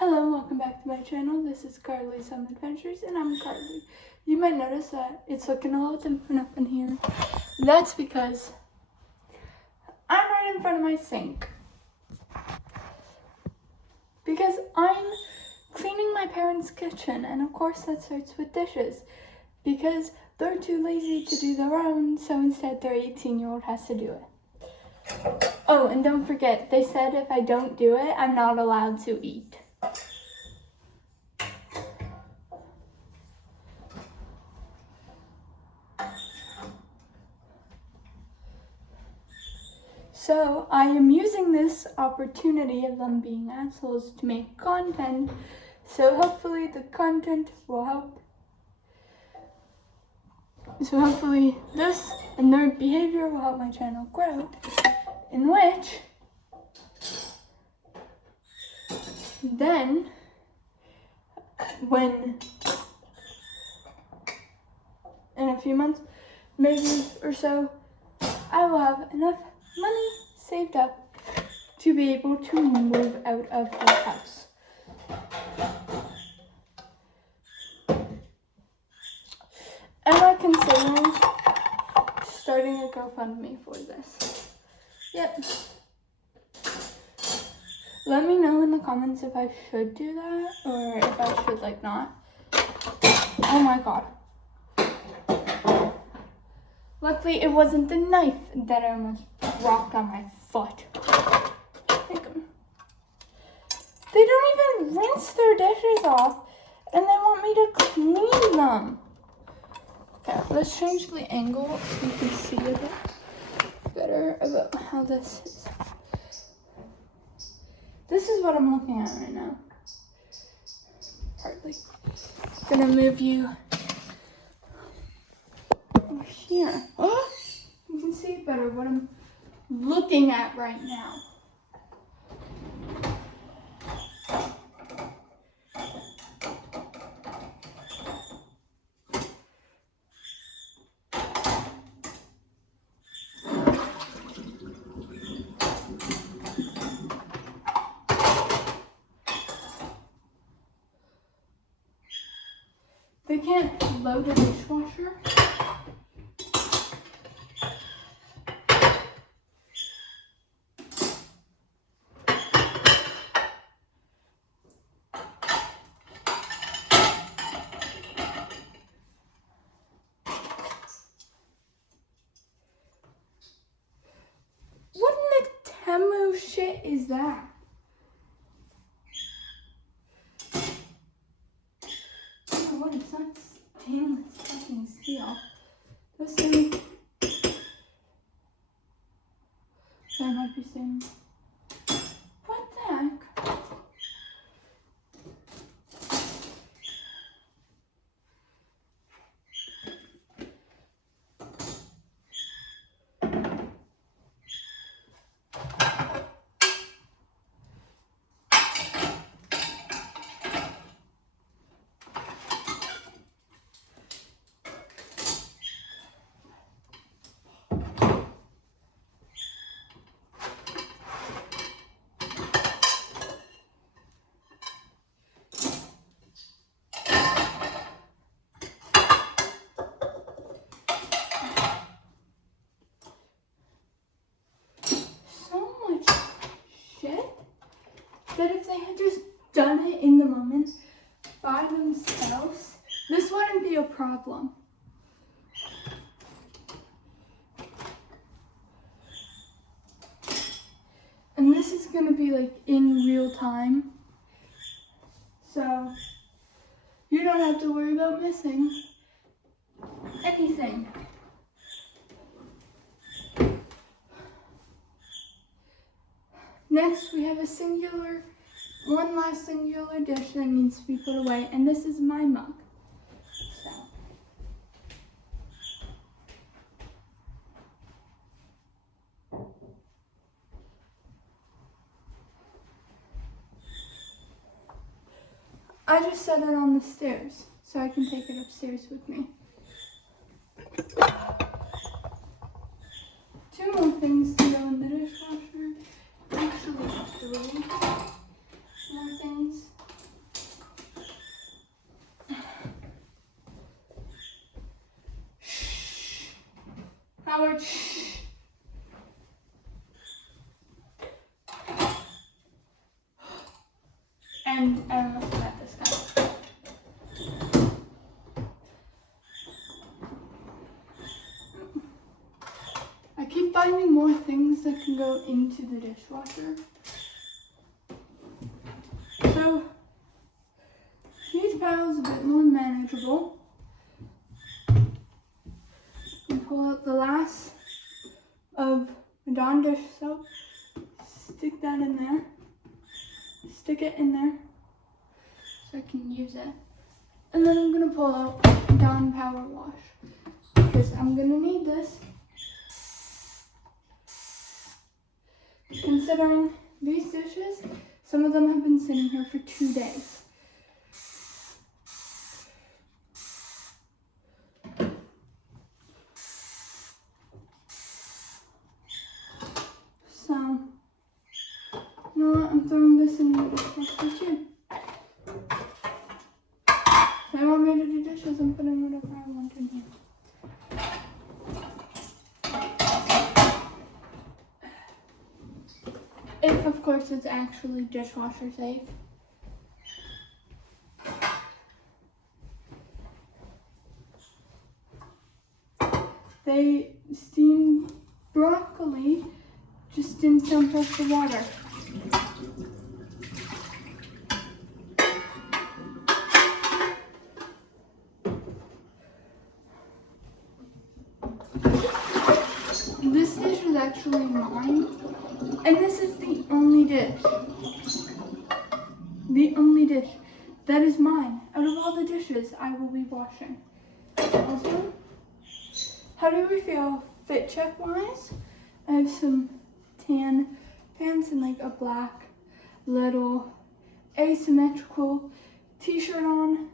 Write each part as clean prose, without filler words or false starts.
Hello and welcome back to my channel. This is Carly's Home Adventures and I'm Carly. You might notice that it's looking a little different up in here. That's because I'm right in front of my sink. Because I'm cleaning my parents' kitchen, and of course that starts with dishes. Because they're too lazy to do their own, so instead their 18-year-old has to do it. Oh, and don't forget, they said if I don't do it, I'm not allowed to eat. So I am using this opportunity of them being assholes to make content. So hopefully the content will help. So hopefully this and their behavior will help my channel grow. In which, then, when, in a few months, maybe or so, I will have enough money saved up to be able to move out of the house. Am I considering starting a GoFundMe for this? Yep. Let me know in the comments if I should do that or if I should not. Oh my god. Luckily it wasn't the knife that I almost dropped on my foot. They don't even rinse their dishes off and they want me to clean them. Okay, let's change the angle so you can see a bit better about how this is. This is what I'm looking at right now. Partly. Gonna move you over here. Oh, you can see better what I'm looking at right now. They can't load a dishwasher. What in the Temu shit is that? What is that? Stainless fucking steel. This thing. That might be stainless. What the heck? That if they had just done it in the moment by themselves, this wouldn't be a problem. And this is gonna be in real time. So you don't have to worry about missing anything. Next, we have one last singular dish that needs to be put away, and this is my mug. So. I just set it on the stairs, so I can take it upstairs with me. Two more things to go in the dishwasher. Actually, three more things. And I almost met this guy. I keep finding more things that can go into the dishwasher. So, huge pile is a bit more manageable. And pull out the last of the Dawn dish soap. Stick that in there. Stick it in there so I can use it. And then I'm gonna pull out Dawn Power Wash because I'm gonna need this. Considering these dishes, some of them have been sitting here for 2 days. So, you know what? I'm throwing this in the dishwasher too. If I want me to do dishes, I'm putting whatever I want in here. If, of course, it's actually dishwasher safe. They steamed broccoli just in simple the water. This dish is actually mine, and this is the only dish. The only dish that is mine out of all the dishes I will be washing. Also, how do we feel fit check wise? I have some tan pants and like a black little asymmetrical t-shirt on.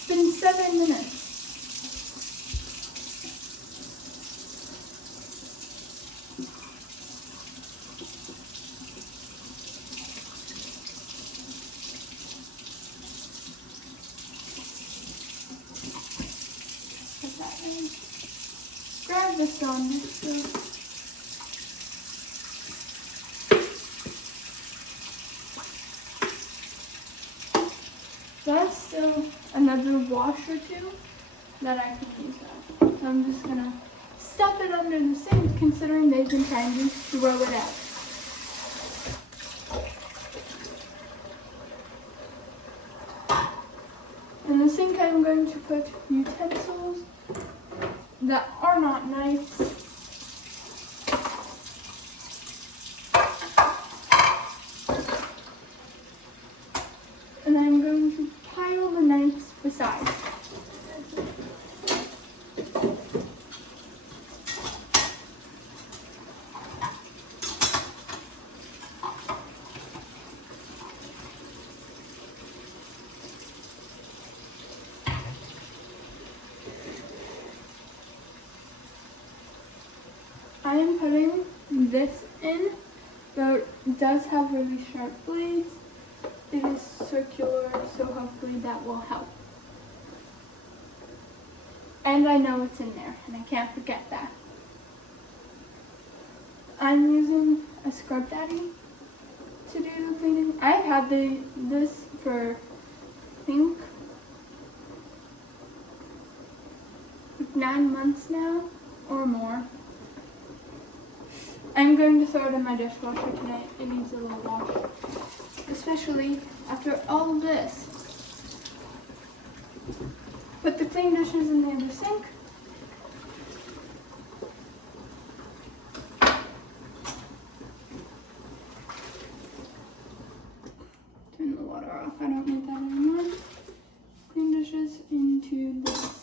It's been 7 minutes. Put that in. Grab this on next to that's still another wash or two that I can use that. So I'm just gonna stuff it under the sink considering they've been trying to throw it out. In the sink I'm going to put utensils that are not knives. And I'm going to pile the knives beside. I am putting this in, though it does have really sharp blades. It is circular, so hopefully that will help. And I know it's in there, and I can't forget that. I'm using a Scrub Daddy to do the cleaning. I've had this for, I think, 9 months now, or more. I'm going to throw it in my dishwasher tonight. It needs a little wash. Especially after all of this. Put the clean dishes in the other sink. Turn the water off. I don't need that anymore. Clean dishes into the sink.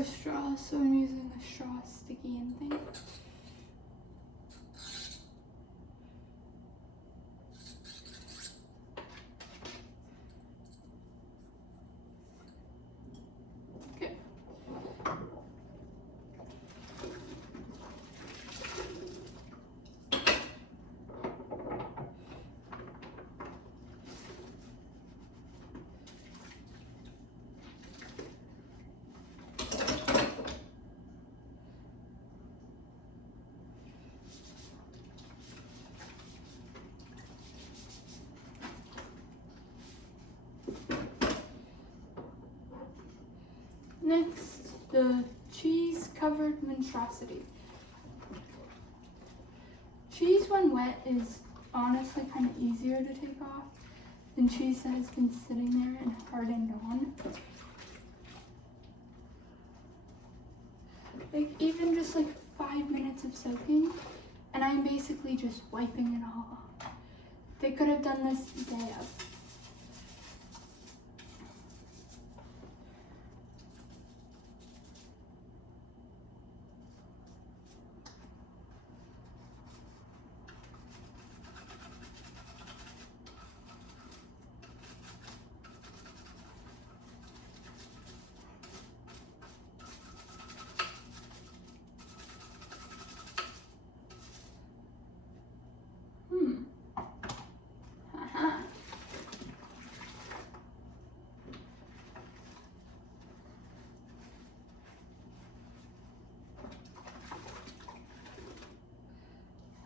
a straw, so I'm using a straw sticky in thing. Okay. Next, the cheese-covered monstrosity. Cheese when wet is honestly kind of easier to take off than cheese that has been sitting there and hardened on. Like even just like 5 minutes of soaking, and I'm basically just wiping it all off. They could have done this day of.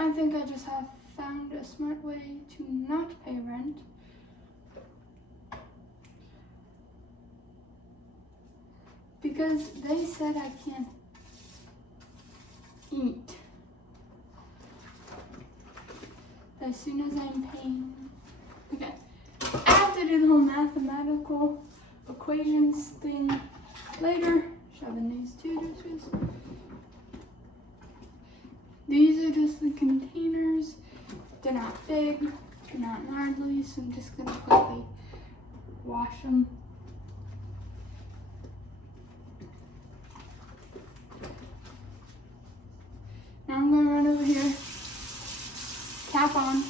I think I just have found a smart way to not pay rent. Because they said I can't eat as soon as I'm paying. Okay, I have to do the whole mathematical equations thing later. Shoving these 2 dishes. These are just the containers. They're not big, they're not gnarly, so I'm just gonna quickly wash them. Now I'm gonna run over here, tap on,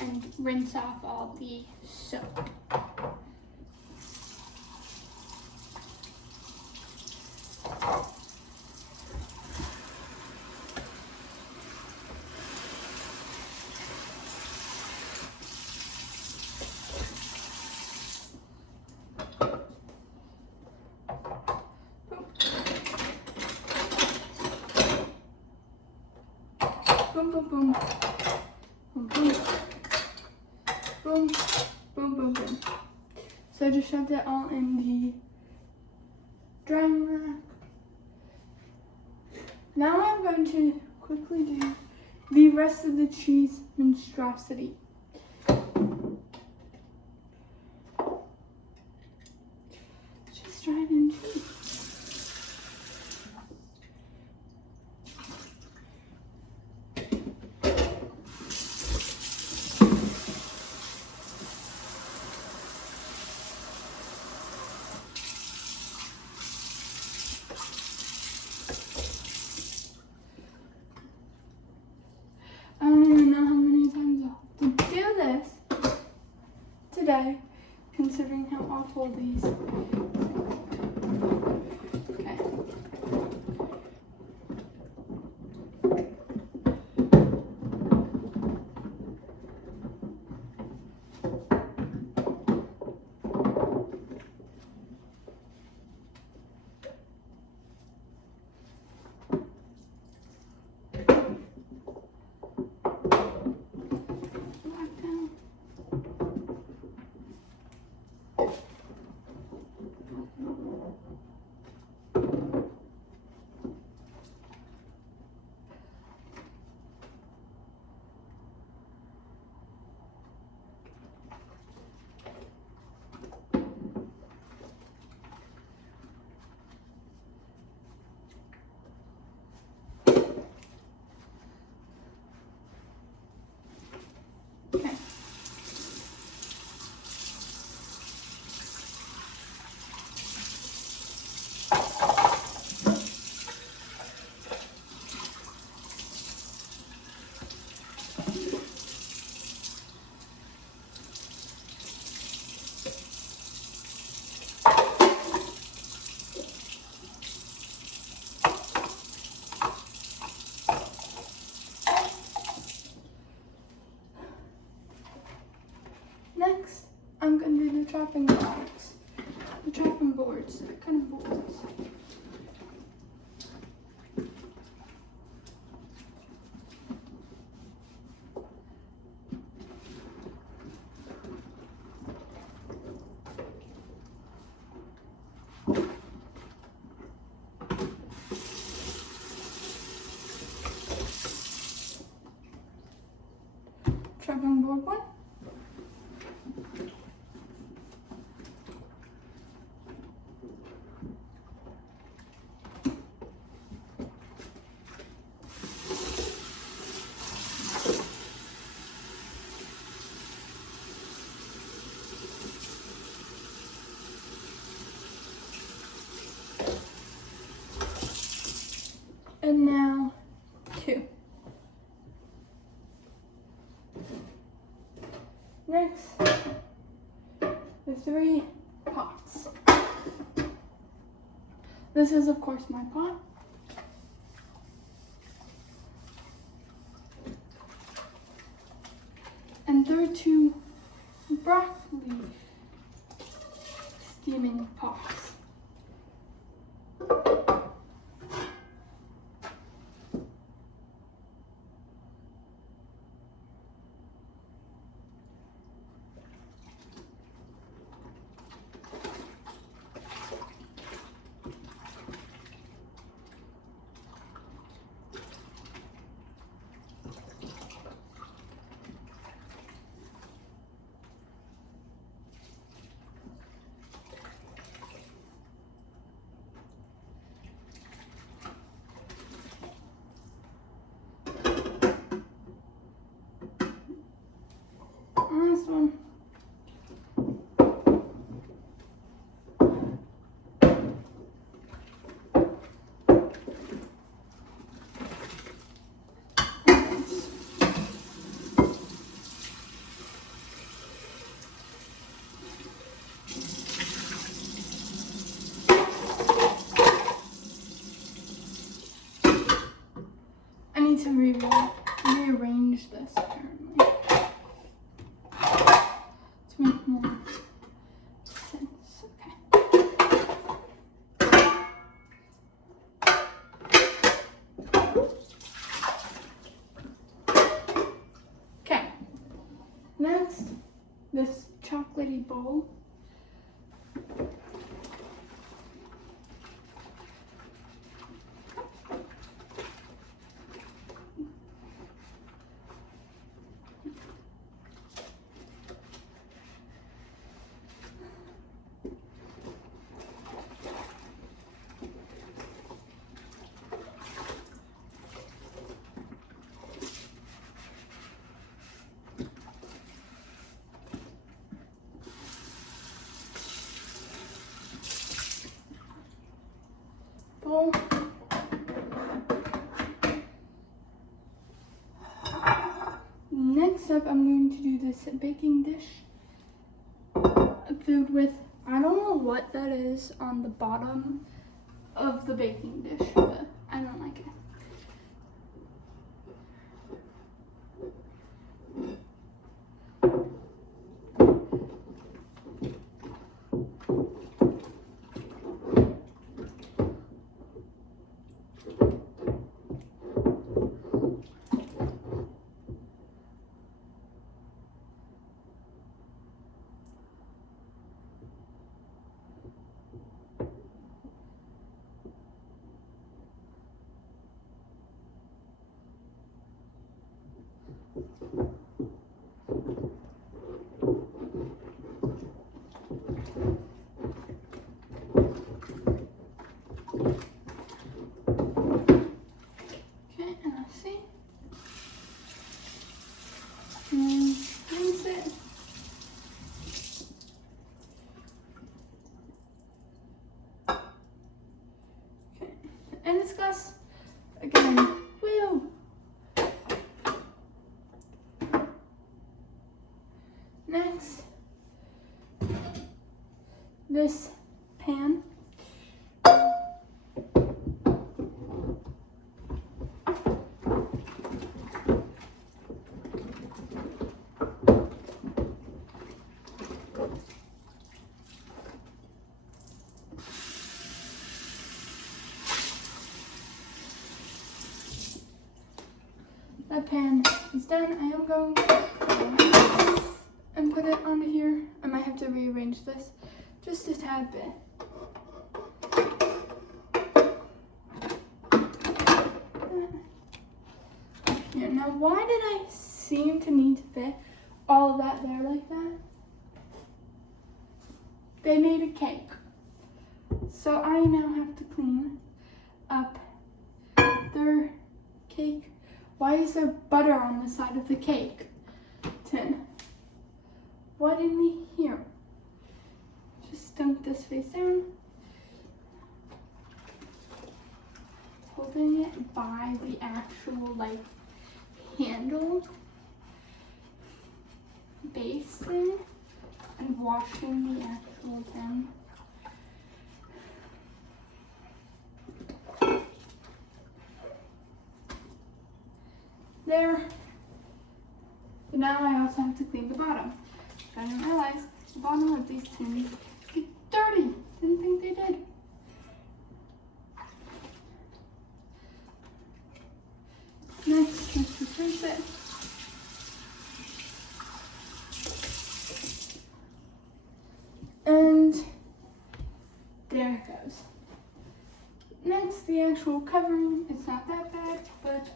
and rinse off all the soap. Boom, boom, boom. Boom, boom. Boom, boom, boom, boom. So I just shoved it all in the drying rack. Now I'm going to quickly do the rest of the cheese monstrosity. Just trying and cheese. I don't even know how many times I'll have to do this today, considering how awful these. Okay. chopping box. The chopping boards. They're kind of boards. Chopping board one. And now 2. Next, the 3 pots. This is, of course, my pot. And there are 2 broccoli steaming pots. Last one. I need to rearrange this apparently to make more sense. Okay. Next, this chocolatey bowl. Bowl. Next up, I'm going to do this baking dish filled with, I don't know what that is on the bottom of the baking dish, but I don't like it. Okay, and let's see. And rinse it. Okay, and discuss again. Woo! Next, this pan. the pan is done, I am going and put it onto here. I might have to rearrange this just a tad bit. Here, now why did I seem to need to fit all of that there like that? They made a cake. So I now have to clean up their cake. Why is there butter on the side of the cake tin? What in here? Just dunk this face down. Holding it by the actual handle base thing and washing the actual pan. There. But now I also have to clean the bottom. I didn't realize the bottom of these tins get dirty. Didn't think they did. Next, let's replace it. And there it goes. Next, the actual covering. It's not that bad, but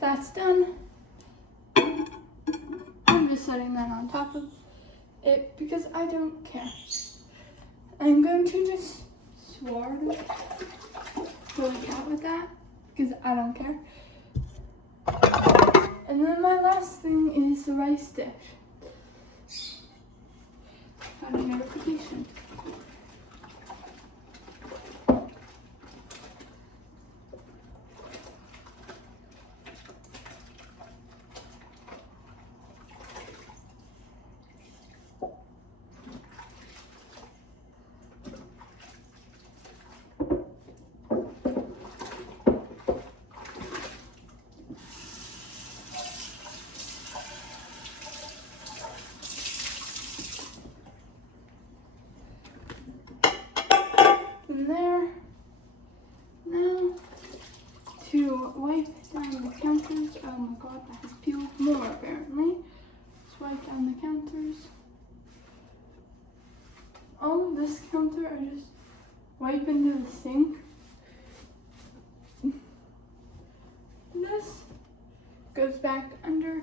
that's done. I'm just setting that on top of it because I don't care. I'm going to just swirl it going out with that because I don't care. And then my last thing is the rice dish. Got a notification. There. Now to wipe down the counters. Oh my god, that has peeled more apparently. Let's wipe down the counters. All of this counter I just wipe into the sink. This goes back under.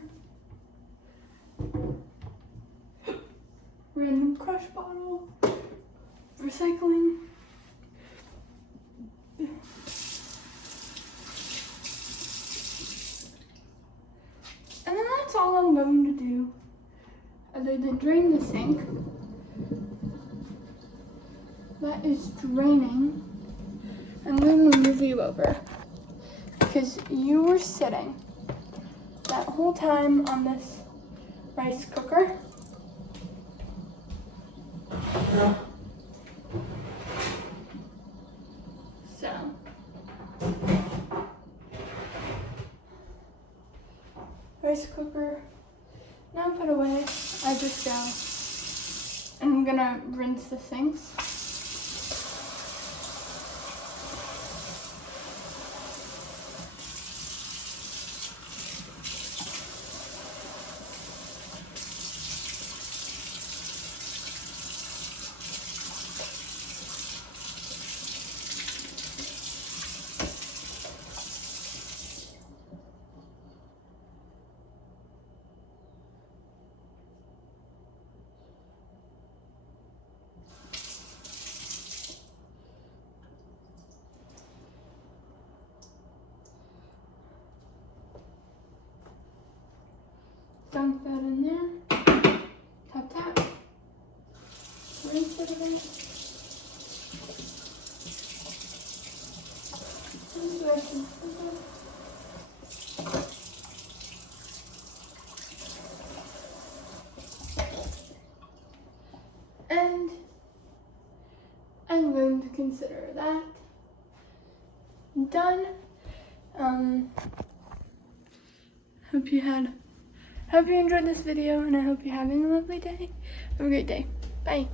Random crush bottle. Recycling. And then that's all I'm going to do, other than drain the sink. That is draining. I'm going to move you over because you were sitting that whole time on this rice cooker. So, rice cooker now put away. I just go and I'm gonna rinse the sinks. Dunk that in there. Tap, tap. Rinse it a bit. And consider that done. Hope you enjoyed this video, and I hope you're having a lovely day. Have a great day. Bye.